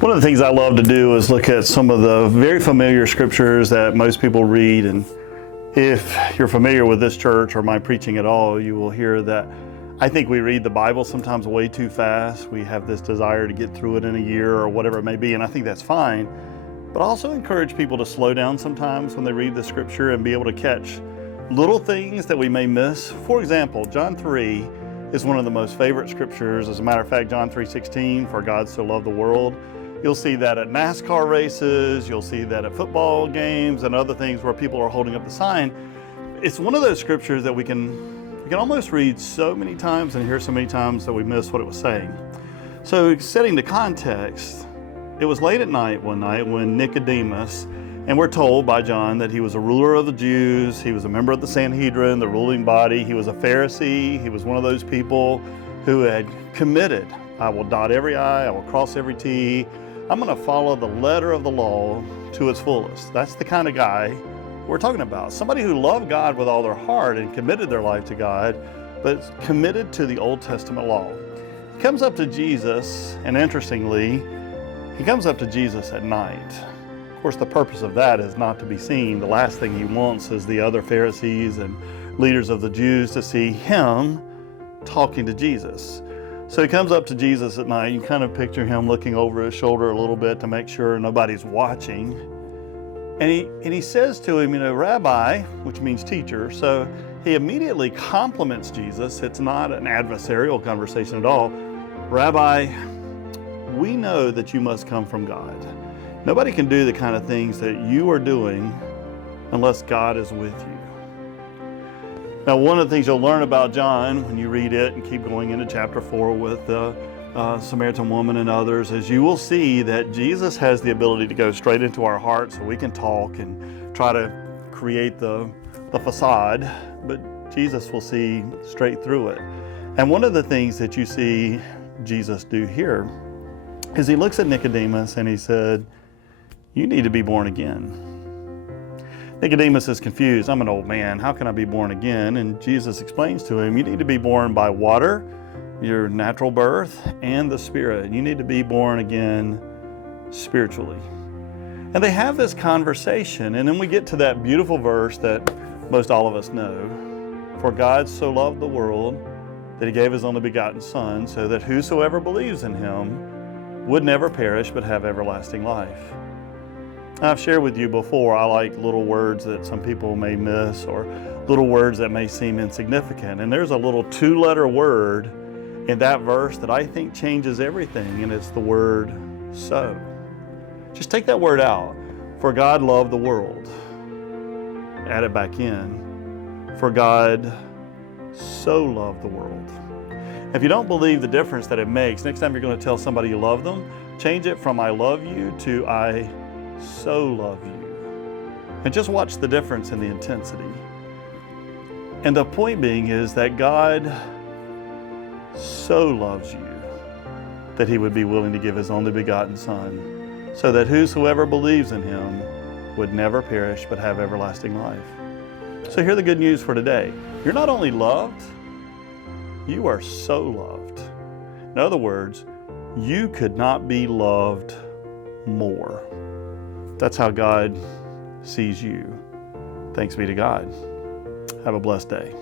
One of the things I love to do is look at some of the very familiar scriptures that most people read. And if you're familiar with this church or my preaching at all, you will hear that I think we read the Bible sometimes way too fast. We have this desire to get through it in a year or whatever it may be, and I think that's fine. But I also encourage people to slow down sometimes when they read the scripture and be able to catch little things that we may miss. For example, John 3 is one of the most favorite scriptures. As a matter of fact, John 3:16, for God so loved the world. You'll see that at NASCAR races, you'll see that at football games and other things where people are holding up the sign. It's one of those scriptures that we can almost read so many times and hear so many times that we miss what it was saying. So setting the context, it was late at night one night when Nicodemus, and we're told by John that he was a ruler of the Jews, he was a member of the Sanhedrin, the ruling body, he was a Pharisee, he was one of those people who had committed, I will dot every I, I will cross every T, I'm going to follow the letter of the law to its fullest. That's the kind of guy we're talking about. Somebody who loved God with all their heart and committed their life to God, but committed to the Old Testament law. He comes up to Jesus, and interestingly, he comes up to Jesus at night. Of course, the purpose of that is not to be seen. The last thing he wants is the other Pharisees and leaders of the Jews to see him talking to Jesus. So he comes up to Jesus at night. You kind of picture him looking over his shoulder a little bit to make sure nobody's watching. And he says to him, Rabbi, which means teacher. So he immediately compliments Jesus. It's not an adversarial conversation at all. Rabbi, we know that you must come from God. Nobody can do the kind of things that you are doing unless God is with you. Now, one of the things you'll learn about John when you read it and keep going into chapter 4 with the Samaritan woman and others is you will see that Jesus has the ability to go straight into our hearts so we can talk and try to create the facade, but Jesus will see straight through it. And one of the things that you see Jesus do here is he looks at Nicodemus and he said, you need to be born again. Nicodemus is confused. I'm an old man. How can I be born again? And Jesus explains to him, you need to be born by water, your natural birth, and the Spirit. You need to be born again spiritually. And they have this conversation, and then we get to that beautiful verse that most all of us know. For God so loved the world that he gave his only begotten Son, so that whosoever believes in him would never perish but have everlasting life. I've shared with you before, I like little words that some people may miss or little words that may seem insignificant. And there's a little 2-letter word in that verse that I think changes everything, and it's the word so. Just take that word out. For God loved the world. Add it back in. For God so loved the world. If you don't believe the difference that it makes, next time you're going to tell somebody you love them, change it from I love you to I so love you. And just watch the difference in the intensity. And the point being is that God so loves you that he would be willing to give his only begotten Son so that whosoever believes in him would never perish but have everlasting life. So hear the good news for today. You're not only loved, you are so loved. In other words, you could not be loved more. That's how God sees you. Thanks be to God. Have a blessed day.